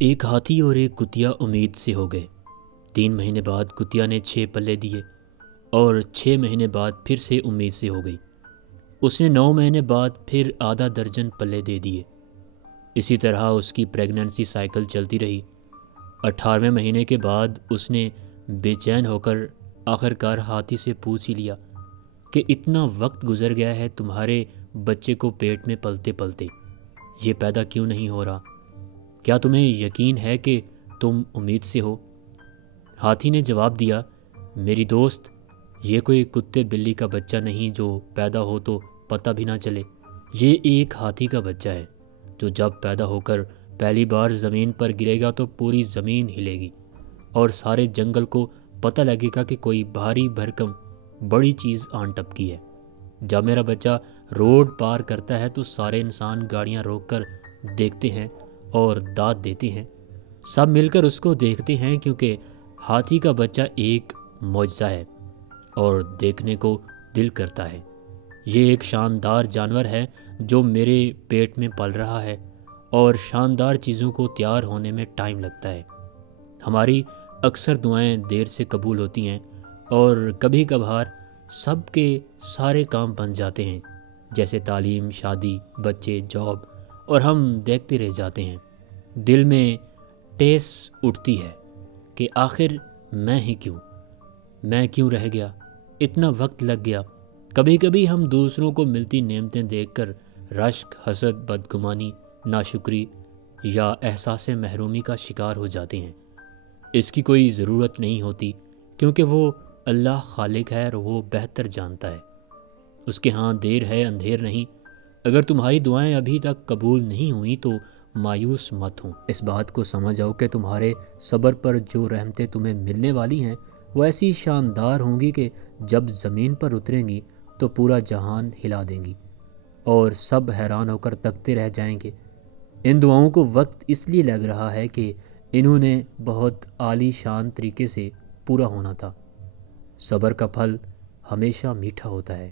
ایک ہاتھی اور ایک کتیا امید سے ہو گئے۔ 3 مہینے بعد کتیا نے 6 پلے دیے اور 6 مہینے بعد پھر سے امید سے ہو گئی۔ اس نے 9 مہینے بعد پھر آدھا درجن پلے دے دیے۔ اسی طرح اس کی پریگننسی سائیکل چلتی رہی۔ 18ویں مہینے کے بعد اس نے بے چین ہو کر آخرکار ہاتھی سے پوچھ ہی لیا کہ اتنا وقت گزر گیا ہے تمہارے بچے کو پیٹ میں پلتے پلتے، یہ پیدا کیوں نہیں ہو رہا؟ کیا تمہیں یقین ہے کہ تم امید سے ہو؟ ہاتھی نے جواب دیا، میری دوست، یہ کوئی کتے بلی کا بچہ نہیں جو پیدا ہو تو پتہ بھی نہ چلے۔ یہ ایک ہاتھی کا بچہ ہے جو جب پیدا ہو کر پہلی بار زمین پر گرے گا تو پوری زمین ہلے گی اور سارے جنگل کو پتہ لگے گا کہ کوئی بھاری بھرکم بڑی چیز آن ٹپکی ہے۔ جب میرا بچہ روڈ پار کرتا ہے تو سارے انسان گاڑیاں روک کر دیکھتے ہیں اور داد دیتے ہیں، سب مل کر اس کو دیکھتے ہیں کیونکہ ہاتھی کا بچہ ایک معجزہ ہے اور دیکھنے کو دل کرتا ہے۔ یہ ایک شاندار جانور ہے جو میرے پیٹ میں پل رہا ہے اور شاندار چیزوں کو تیار ہونے میں ٹائم لگتا ہے۔ ہماری اکثر دعائیں دیر سے قبول ہوتی ہیں اور کبھی کبھار سب کے سارے کام بن جاتے ہیں، جیسے تعلیم، شادی، بچے، جاب، اور ہم دیکھتے رہ جاتے ہیں۔ دل میں ٹیس اٹھتی ہے کہ آخر میں کیوں رہ گیا، اتنا وقت لگ گیا۔ کبھی کبھی ہم دوسروں کو ملتی نعمتیں دیکھ کر رشک، حسد، بدگمانی، ناشکری یا احساس محرومی کا شکار ہو جاتے ہیں۔ اس کی کوئی ضرورت نہیں ہوتی کیونکہ وہ اللہ خالق ہے اور وہ بہتر جانتا ہے۔ اس کے ہاں دیر ہے اندھیر نہیں۔ اگر تمہاری دعائیں ابھی تک قبول نہیں ہوئیں تو مایوس مت ہو۔ اس بات کو سمجھ آؤ کہ تمہارے صبر پر جو رحمتیں تمہیں ملنے والی ہیں وہ ایسی شاندار ہوں گی کہ جب زمین پر اتریں گی تو پورا جہان ہلا دیں گی اور سب حیران ہو کر تکتے رہ جائیں گے۔ ان دعاؤں کو وقت اس لیے لگ رہا ہے کہ انہوں نے بہت عالی شان طریقے سے پورا ہونا تھا۔ صبر کا پھل ہمیشہ میٹھا ہوتا ہے۔